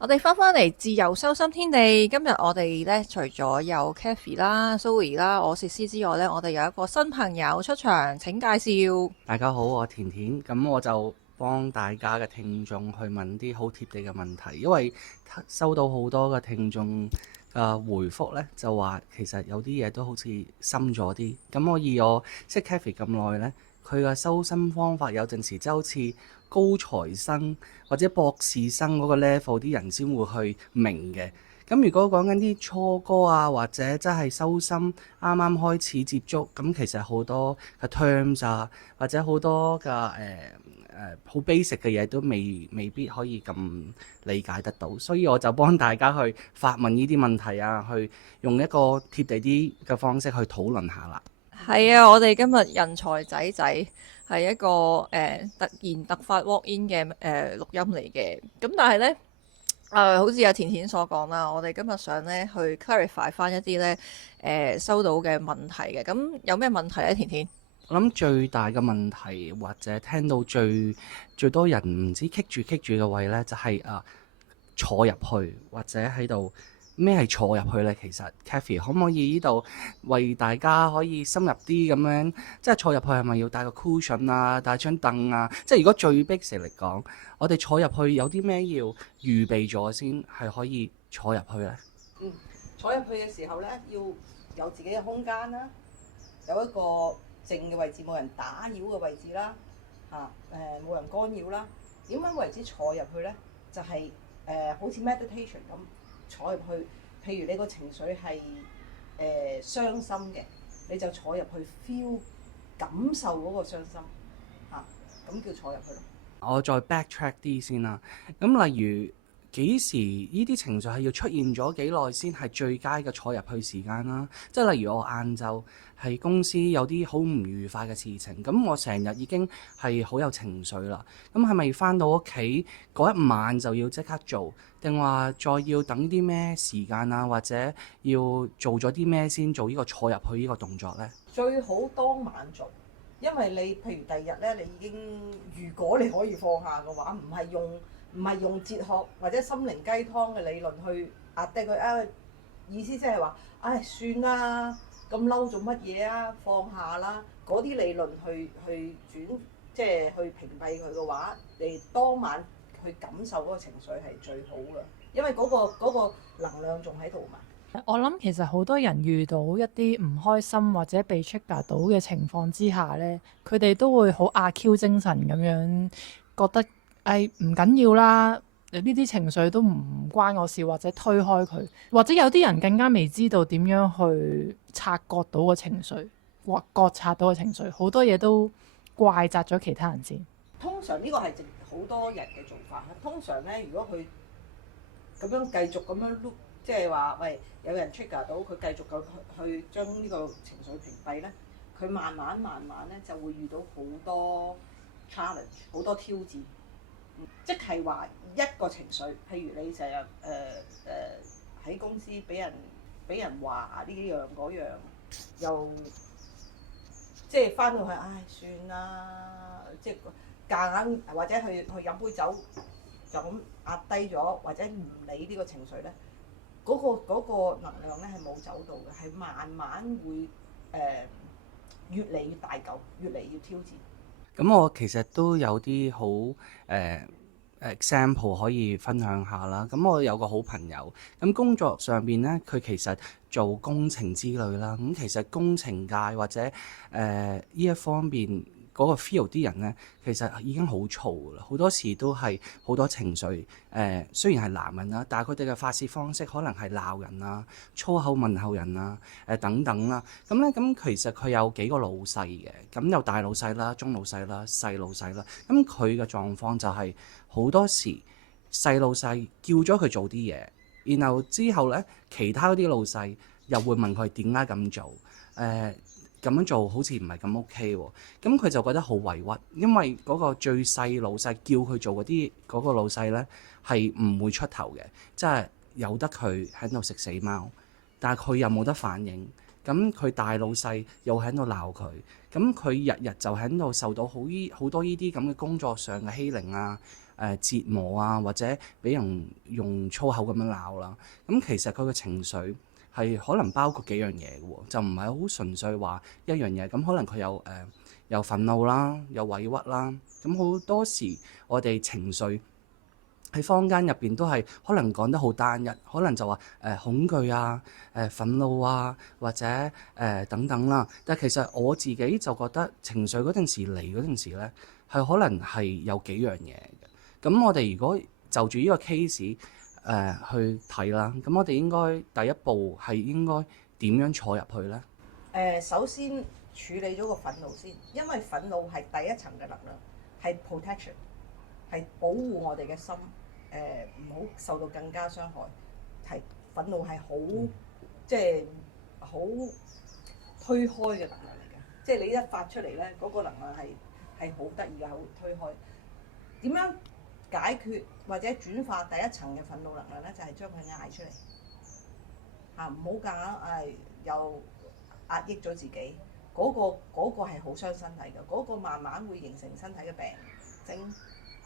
我哋翻嚟自由修心天地，今日我哋咧除咗有 Kathy 啦、Zoe 啦、我是詩之外咧，我哋有一個新朋友出場，請介紹。大家好，我係甜甜，咁我就幫大家嘅聽眾去問啲好貼地嘅問題，因為收到好多嘅聽眾嘅回覆呢，就話其實有啲嘢都好似深咗啲。咁我識 Kathy 咁耐呢，佢嘅修心方法有陣時就好似高材生或者博士生嗰個 level 啲人先會去明嘅。咁如果講緊啲初哥啊，或者真係修心啱啱開始接觸，咁其實好多嘅 terms 啊，或者好多嘅好 basic 嘅嘢都未必可以咁理解得到，所以我就幫大家去發問呢啲問題啊，去用一個貼地啲嘅方式去討論下啦。係啊，我哋今日人才仔仔係一個突然突發 walk in 嘅錄音嚟嘅，咁但係呢，好似阿甜甜所講啦，我哋今日想咧去 clarify 翻一啲咧收到嘅問題嘅，咁有咩問題咧？甜甜？我諗最大嘅問題或者聽到最多人唔知棘住嘅位呢，就係坐入去或者喺度。咩係坐入去呢？其實 Kathy 可唔可以呢度為大家可以深入啲咁樣？即係坐入去係咪要帶個 cushion 啊，帶張凳啊？即係如果最 basic 嚟講，我哋坐入去有啲咩要預備咗先係可以坐入去呢？坐入去嘅時候咧，要有自己嘅空間啦，有一個靜嘅位置，冇人打擾嘅位置啦，冇人干擾啦。點樣為之坐入去咧？就係、好似 meditation 咁坐入去。譬如你個情緒係傷心嘅，你就坐入去 feel 感受嗰個傷心咁叫坐入去咯。我再 backtrack 啲先啦。咁例如幾時呢啲情緒係要出現咗幾耐先係最佳嘅坐入去時間啦？即係例如我晏晝係公司有啲好唔愉快嘅事情，咁我成日已經係好有情緒啦。咁係咪返到屋企嗰一晚就要即刻做，定話再要等啲咩時間啊？或者要做咗啲咩先做呢個坐入去呢個動作呢？最好當晚做，因為你譬如第二日咧，你已經如果你可以放下嘅話，唔係用哲學或者心靈雞湯嘅理論去壓低佢啊。意思即係話，唉，算啦，咁嬲做乜嘢啊？放下啦，嗰啲理論去轉，即係去屏蔽佢嘅話，你當晚去感受嗰個情緒係最好嘅，因為嗰個能量仲喺度嘛。我諗其實好多人遇到一啲唔開心或者被 trigger 到嘅情況之下呢，佢哋都會好阿 Q 精神咁樣覺得，唔緊要啦，呢啲情緒都唔關我事，或者推開佢，或者有啲人更加未知道點樣去察覺到個情緒或覺察到個情緒，好多嘢都怪責咗其他人先。通常呢個係好多人嘅做法。通常咧，如果佢咁樣繼續咁樣 loop，即係話喂，有人 trigger 到佢繼續咁去將呢個情緒屏蔽咧，佢慢慢咧就會遇到好多 challenge，好多挑戰。即係話一個情緒，譬如你成日喺公司俾人話呢樣嗰樣，又即係翻到去，唉算啦，即係夾硬或者去飲杯酒就咁壓低咗，或者唔理呢個情緒咧，嗰個能量咧係冇走到嘅，係慢慢會越嚟越大嚿，越嚟越挑戰。咁我其實都有啲好example 可以分享下啦。咁我有個好朋友，咁工作上邊呢，佢其實做工程之類啦。咁其實工程界或者呢一方面嗰個 feel 啲人呢，其實已經好嘈啦。好多時都係好多情緒。雖然係男人啦，但係佢哋嘅發泄方式可能係鬧人啊、粗口問候人啊、等等啦。咁咧，咁其實佢有幾個老細嘅，咁有大老細啦、中老細啦、細老細啦。咁佢嘅狀況就係好多時細老細叫咗佢做啲嘢，然後之後咧，其他嗰啲老細又會問佢點解咁做，咁樣做好似唔係咁 OK 喎。咁佢就覺得好委屈，因為嗰個最細老細叫佢做嗰個老細咧係唔會出頭嘅，即係由得佢喺度食死貓，但係佢又冇得反應。咁佢大老細又喺度鬧佢，咁佢日日就喺度受到好多呢啲咁嘅工作上嘅欺凌啊、折磨啊，或者俾人用粗口咁樣鬧啦。咁其實佢嘅情緒係可能包括幾樣嘢嘅喎，就唔係好純粹話一樣嘢。咁可能佢有憤怒啦，有委屈啦。咁好多時我哋情緒喺坊間入邊都係可能講得好單一，可能就話恐懼啊、憤怒啊，或者等等啦。但係其實我自己就覺得情緒嗰陣時嚟嗰陣時咧，係可能係有幾樣嘢嘅。咁我哋如果就住呢個 case 去睇啦，咁我哋應該第一步係應該點樣坐入去咧？首先處理咗個憤怒先，因為憤怒係第一層嘅能量，係 protection， 係保護我哋嘅心，唔好受到更加傷害。係憤怒係好即係好推開嘅能量嚟嘅，即係你一發出嚟咧，嗰個能量係好得意嘅，好推開。點樣解決或者轉化第一層嘅憤怒能量咧？就係將佢嗌出嚟嚇，唔好夾硬又壓抑咗自己。嗰個係好傷身體嘅，嗰個慢慢會形成身體嘅病徵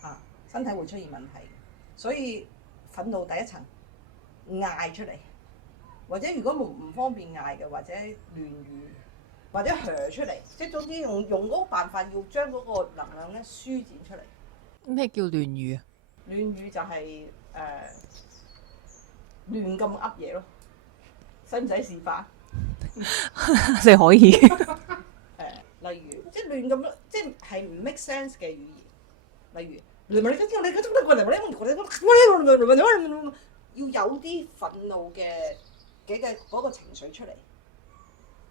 嚇，身體會出現問題。所以憤怒第一層嗌出嚟，或者如果唔方便嗌嘅，或者亂語，或者咳出嚟，即係總之用嗰個辦法要將嗰個能量咧舒展出嚟。咩叫亂語啊？亂語就係亂咁噏嘢咯，使唔使示範？你可以。例如即係亂咁，即係唔 make sense 嘅語言。例如，要有啲憤怒嘅嗰個情緒出嚟。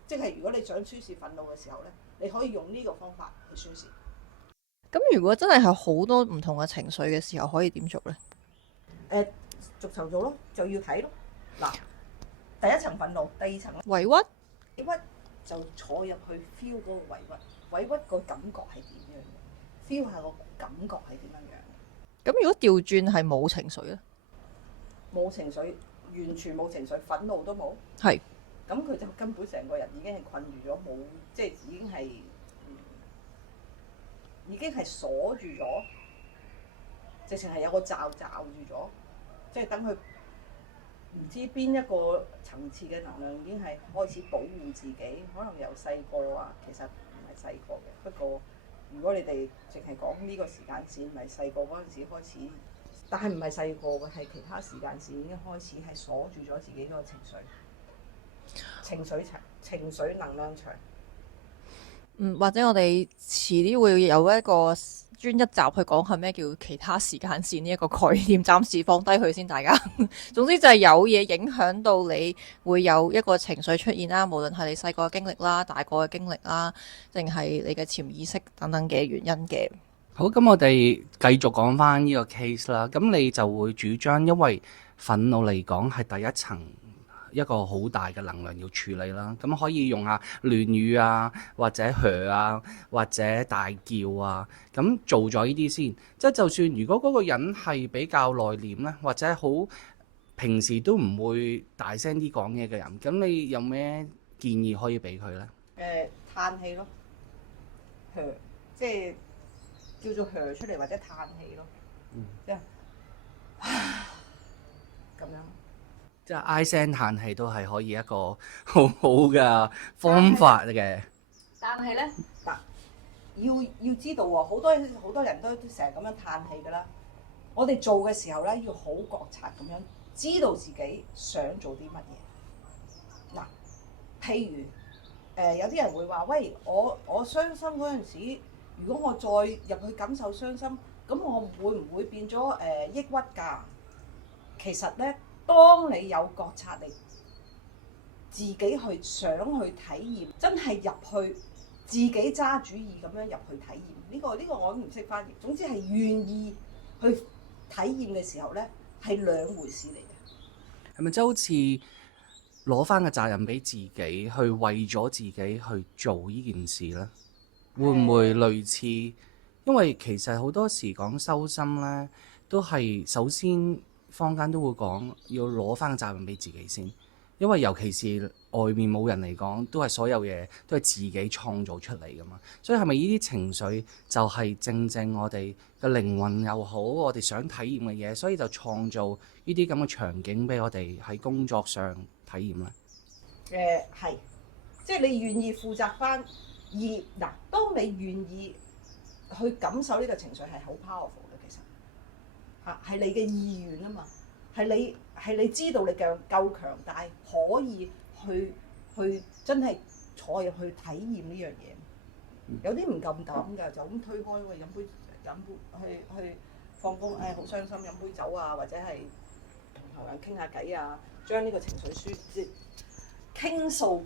即係如果你想宣泄憤怒嘅時候咧，你可以用呢個方法去宣泄。咁如果真係係好多唔同嘅情緒嘅時候，可以點做咧？逐層做咯，就要睇咯。嗱，第一層憤怒，第二層委屈。委屈就坐入去 feel 嗰個委屈，委屈個感覺係點樣嘅 ？feel 下個感覺係點樣樣？咁如果調轉係冇情緒咧？冇情緒，完全冇情緒，憤怒都冇。係。咁佢就根本成個人已經係困住咗，冇即係已經係鎖住咗，直情係有個罩住咗，即係等佢唔知邊一個層次嘅能量已經係開始保護自己，可能由細個啊，其實唔係細個嘅。不過如果你哋淨係講呢個時間線，唔係細個嗰陣時開始，但係唔係細個嘅，係其他時間線已經開始係鎖住咗自己嗰個情緒場、情緒能量場。或者我哋遲啲會有一個專一集去講下咩叫其他時間線呢一個概念，暫時放低佢先，大家。總之就係有嘢影響到你，會有一個情緒出現啦，無論係你細個嘅經歷啦、大個嘅經歷啦，定係你嘅潛意識等等嘅原因嘅。好，咁我哋繼續講翻呢個 case 啦。咁你就會主張，因為憤怒嚟講係第一層。一個好大嘅能量要處理啦，咁可以用下亂語啊，或者噓啊，或者大叫啊，咁做咗呢啲先。即係就算如果嗰個人係比較內斂咧，或者好平時都唔會大聲啲講嘢嘅人，咁你有咩建議可以俾佢咧？嘆氣咯，噓，即係叫做噓出嚟或者嘆氣咯，即係咁樣。即係唉聲嘆氣都係可以一個好好嘅方法嘅。但係咧，嗱，要知道喎，好多人都成日咁樣嘆氣㗎啦。我哋做嘅時候咧，要好覺察咁樣，知道自己想做啲乜嘢。嗱，譬如有啲人會話：喂，我傷心嗰陣時，如果我再入去感受傷心，咁我會唔會變咗抑鬱㗎？其實咧。當你有覺察力，自己去想去體驗，真係入去自己揸主意咁樣入去體驗。呢個我都唔識翻譯。總之係願意去體驗嘅時候咧，係兩回事嚟嘅。係咪即係好似攞翻個責任俾自己，去為咗自己去做呢件事咧？會唔會類似？因為其實好多時講修心咧，都係首先。坊間都會講要攞翻個責任俾自己先，因為尤其是外面冇人嚟講，都係所有嘢都係自己創造出嚟噶嘛。所以係咪呢啲情緒就係正正我哋嘅靈魂又好，我哋想體驗嘅嘢，所以就創造呢啲咁嘅場景俾我哋喺工作上體驗咧？係，即係你願意負責翻，而嗱，當你願意去感受呢個情緒係好 powerful 嘅，其實嚇係你嘅意願啊嘛，係你知道你夠強大，可以去真係坐入去體驗呢樣嘢。有啲唔夠膽㗎，就咁推開喂，飲杯去放工，好傷心，飲杯酒啊，或者係同朋友傾下偈啊，將呢個情緒即係傾訴。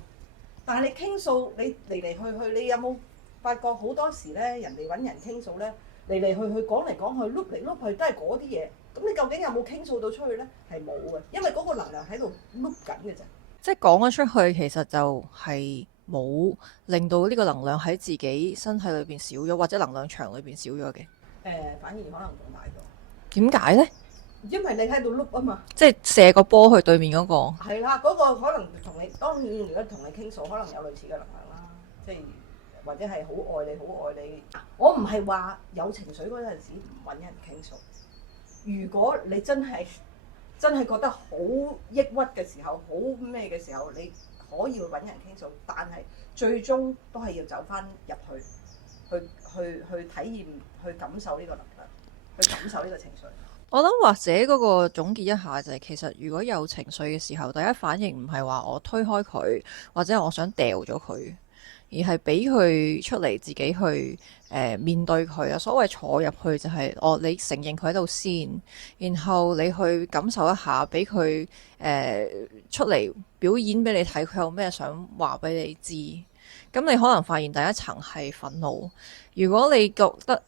但係你傾訴，你嚟嚟去去，你有冇發覺好多時咧，人哋揾人傾訴咧，嚟嚟去去講嚟講去，碌嚟碌去都係嗰啲嘢。咁你究竟有冇傾訴到出去咧？係冇嘅，因為嗰個能量喺度碌緊嘅啫。即係講咗出去，其實就係冇令到呢個能量喺自己身體裏邊少咗，或者能量場裏邊少咗嘅。反而可能仲大咗。點解呢？因為你喺度碌啊嘛。即係射個波去對面嗰個。係啦，嗰個可能同你當然，如果同你傾訴，可能有類似嘅能量啦，即係或者係好愛你，好愛你。我唔係話有情緒嗰陣時唔揾人傾訴。如果你真係覺得好抑鬱嘅時候，好咩嘅時候，你可以去揾人傾訴，但係最終都係要走翻入去體驗，去感受呢個能量，去感受呢個情緒。我諗或者嗰個總結一下就係，其實如果有情緒嘅時候，第一反應唔係話我推開佢，或者我想掉咗佢，而係俾佢出嚟自己去面對佢啊。所謂坐入去就係你承認佢喺度先，然後你去感受一下，俾佢出嚟表演俾你睇，佢有咩想話俾你知。咁你可能發現第一層係憤怒。如果你覺得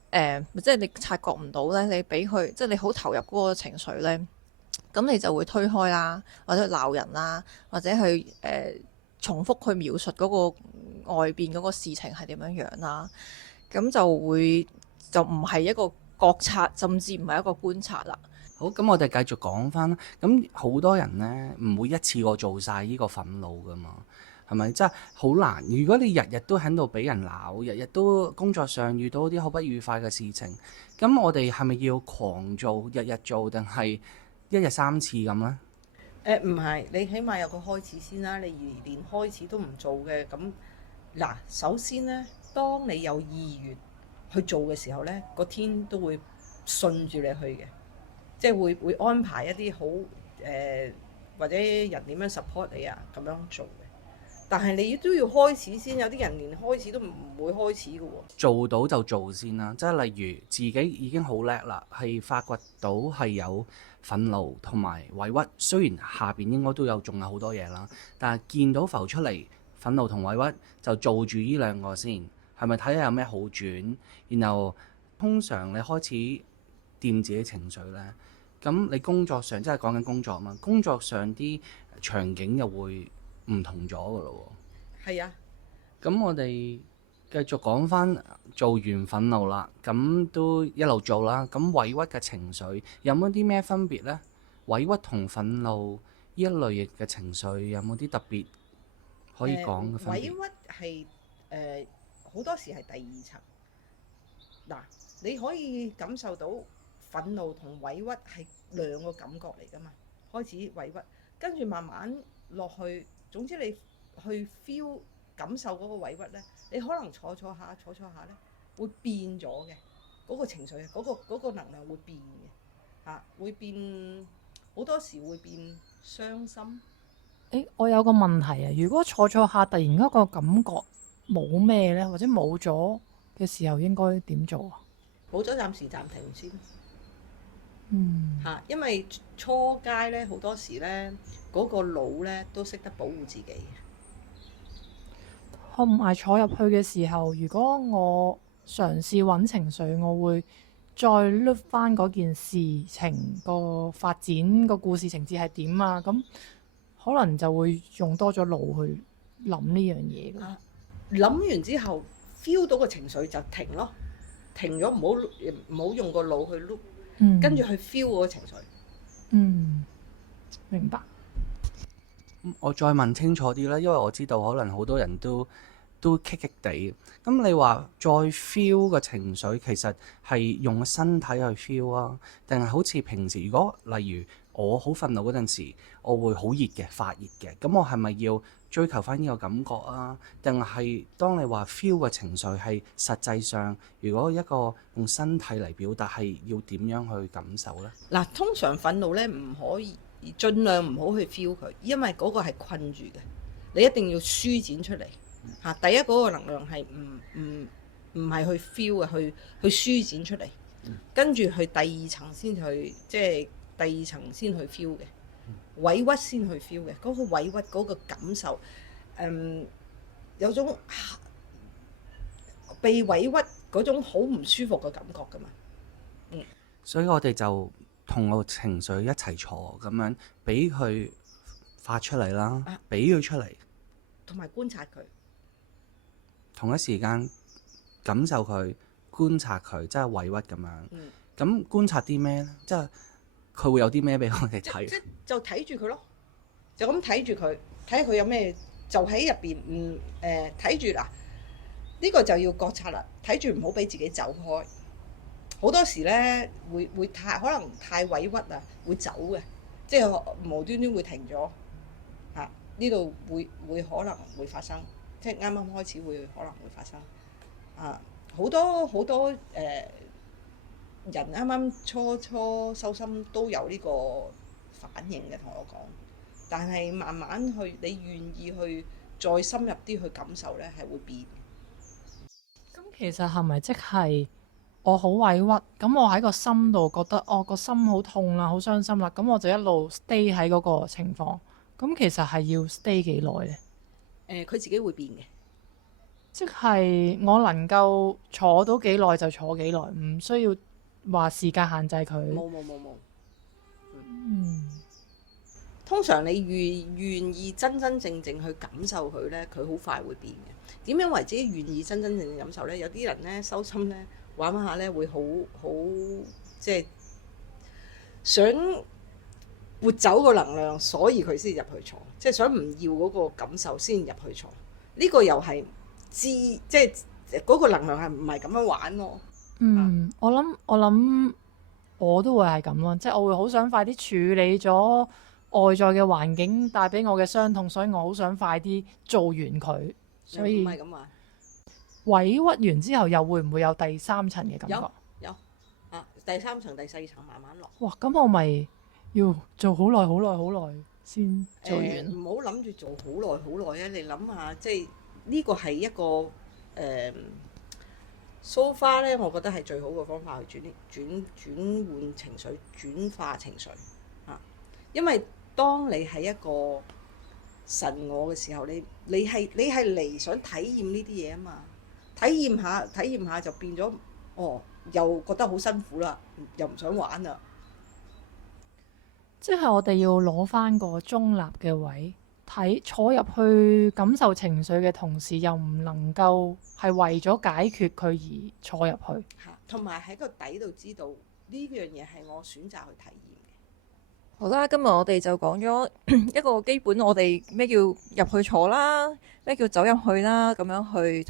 即係你察覺唔到咧，你俾佢即係你好投入嗰個情緒咧，咁你就會推開啦，或者鬧人啦，或者去重複去描述嗰個外邊嗰個事情係點樣樣啦。咁就唔係一個覺察，甚至唔係一個觀察啦。好，咁我哋繼續講翻啦。咁好多人呢，唔會一次過做晒呢個憤怒噶嘛。係咪真係好難？如果你日日都喺度俾人鬧，日日都工作上遇到啲好不愉快嘅事情，咁我哋係咪要狂做，日日做，定係一日3次咁呢？唔係，你起碼有個開始先啦。你連開始都唔做嘅，咁嗱，首先呢，當你有意願去做嘅時候呢，個天都會順住你去嘅，即係會安排一啲好或者人點樣 support 你啊，咁樣做嘅。但係你都要開始先，有啲人連開始都唔會開始嘅喎。做到就做先啦，即係例如自己已經好叻啦，係發掘到係有憤怒同埋委屈，雖然下邊應該都仲有好多嘢啦，但係見到浮出嚟憤怒同委屈，就做住呢2個先，係咪睇下有咩好轉？然後通常你開始掂自己情緒呢，咁你工作上即係講緊工作嘛，工作上啲場景又會唔同咗噶咯喎。係啊，咁我哋繼續講翻做完憤怒啦，咁都一路做啦。咁委屈嘅情緒有冇啲咩分別呢？委屈同憤怒呢一類型嘅情緒有冇啲特別可以講嘅分別？委屈係好多時係第2層。嗱，你可以感受到憤怒同委屈係2個感覺嚟噶嘛。開始委屈，跟住慢慢落去。總之你去 feel 感受嗰個委屈咧，你可能坐下咧，會變咗嘅嗰個情緒，嗰個能量會變嘅嚇，會變好多時會變傷心。我有個問題啊，如果坐下突然嗰個感覺冇咩咧，或者冇咗嘅時候，應該點做啊？冇咗暫時暫停先。嚇，因為初階咧好多時咧嗰個腦咧都識得保護自己。可唔係坐入去嘅時候，如果我嘗試揾情緒，我會再 look 翻嗰件事情個發展個故事情節係點啊？咁可能就會用多咗腦去諗呢樣嘢。諗完之後 feel 到個情緒就停咯，停咗唔好用個腦去 look。跟住去 feel 嗰個情緒。明白。我再問清楚啲啦，因為我知道可能好多人都棘棘地。咁你話再 feel 個情緒，其實係用個身體去 feel 啊，定係好似平時如果例如我好憤怒嗰陣時，我會好熱嘅發熱嘅，咁我係咪要追求翻呢個感覺啊？定係當你話 feel 嘅情緒係實際上，如果一個用身體嚟表達，係要點樣去感受呢？嗱，通常憤怒咧唔可以，盡量唔好去 feel 佢，因為嗰個係困住嘅，你一定要舒展出嚟嚇。第一嗰個能量係唔係去 feel 嘅，去舒展出嚟，跟住去第二層先去，即係第二層先去 feel 嘅，委屈先去 feel 嘅。嗰個委屈嗰個感受，有種被委屈嗰種好唔舒服嘅感覺㗎嘛。所以我哋就同個情緒一齊坐咁樣，俾佢發出嚟啦，俾佢出嚟，同埋觀察佢。同一時間感受佢、觀察佢，即係委屈咁樣。咁觀察啲咩咧？即係佢會有啲咩俾我哋睇？即就睇住佢咯，就咁睇住佢，睇下佢有咩，就喺入邊睇住嗱。呢個就要覺察啦，睇住唔好俾自己走開。好多時咧會可能太委屈啊，會走嘅，即係無端端會停咗嚇。呢度會可能會發生，即係啱啱開始會可能會發生啊。好多人啱啱初修心都有呢個反應嘅，同我講。但係慢慢去，你願意去再深入啲去感受咧，係會變。咁其實係咪即係我好委屈，咁我喺個心度覺得個心好痛啦，好傷心啦，咁我就一路 stay 喺嗰個情況。咁其實係要 stay 幾耐呢？佢自己會變嘅。即係我能夠坐到幾耐就坐幾耐，唔需要話時間限制佢。冇。通常你願意真真正正去感受佢咧，佢好快會變嘅。點樣為之願意真真正正感受咧？有啲人咧修心咧玩下咧會好即係想活走個能量，所以佢先入去坐，即係想唔要嗰個感受先入去坐。呢個又係即係嗰個能量係唔係咁樣玩咯？我諗我都會係咁咯，即係我會好想快啲處理咗外在嘅環境帶俾我嘅傷痛，所以我好想快啲做完佢。所以唔係咁玩。委屈完之後，又會唔會有第三層嘅感覺？有第三層、第四層慢慢落。哇！咁我咪要做好耐先做完。唔好諗住做好耐啊！你諗下，即係呢個係一個so far 咧，我覺得係最好嘅方法去轉換情緒、轉化情緒啊！因為當你係一個神我嘅時候，你係嚟想體驗呢啲嘢啊嘛，體驗下就變咗又覺得好辛苦啦，又唔想玩啦。即係我哋要攞翻個中立嘅位，坐入去感受情緒嘅同時，又唔能夠係為咗解決佢而坐入去。同埋喺個底度知道呢樣嘢係我選擇去體驗嘅。好啦，今日我哋就講咗一個基本，我哋咩叫入去坐啦，咩叫走入去啦，咁樣去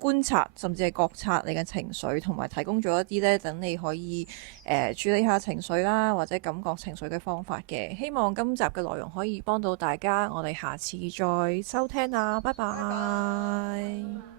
觀察，甚至係覺察你嘅情緒，同埋提供咗一啲咧，等你可以處理下情緒啦，或者感覺情緒嘅方法嘅。希望今集嘅內容可以幫到大家，我哋下次再收聽啦，拜拜。